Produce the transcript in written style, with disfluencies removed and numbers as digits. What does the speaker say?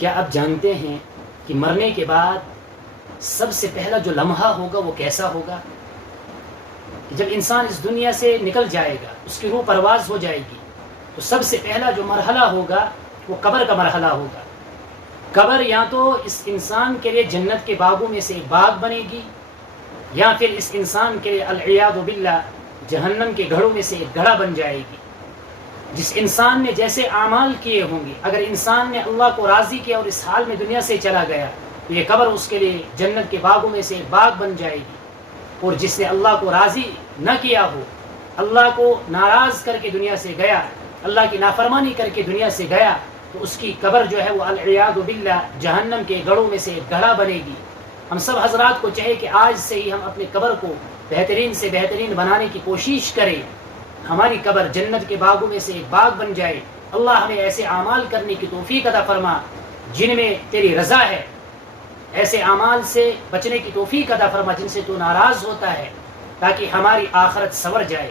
کیا آپ جانتے ہیں کہ مرنے کے بعد سب سے پہلا جو لمحہ ہوگا وہ کیسا ہوگا؟ جب انسان اس دنیا سے نکل جائے گا، اس کی روح پرواز ہو جائے گی، تو سب سے پہلا جو مرحلہ ہوگا وہ قبر کا مرحلہ ہوگا۔ قبر یا تو اس انسان کے لیے جنت کے باغوں میں سے ایک باغ بنے گی، یا پھر اس انسان کے لیے العیاذ باللہ جہنم کے گڑھوں میں سے ایک گڑھا بن جائے گی۔ جس انسان نے جیسے اعمال کیے ہوں گے، اگر انسان نے اللہ کو راضی کیا اور اس حال میں دنیا سے چلا گیا تو یہ قبر اس کے لیے جنت کے باغوں میں سے ایک باغ بن جائے گی۔ اور جس نے اللہ کو راضی نہ کیا ہو، اللہ کو ناراض کر کے دنیا سے گیا، اللہ کی نافرمانی کر کے دنیا سے گیا، تو اس کی قبر جو ہے وہ العیاذ باللہ جہنم کے گڑھوں میں سے ایک گڑھا بنے گی۔ ہم سب حضرات کو چاہے کہ آج سے ہی ہم اپنے قبر کو بہترین سے بہترین بنانے کی کوشش کریں، ہماری قبر جنت کے باغوں میں سے ایک باغ بن جائے۔ اللہ ہمیں ایسے اعمال کرنے کی توفیق عطا فرما جن میں تیری رضا ہے، ایسے اعمال سے بچنے کی توفیق عطا فرما جن سے تو ناراض ہوتا ہے، تاکہ ہماری آخرت سنور جائے۔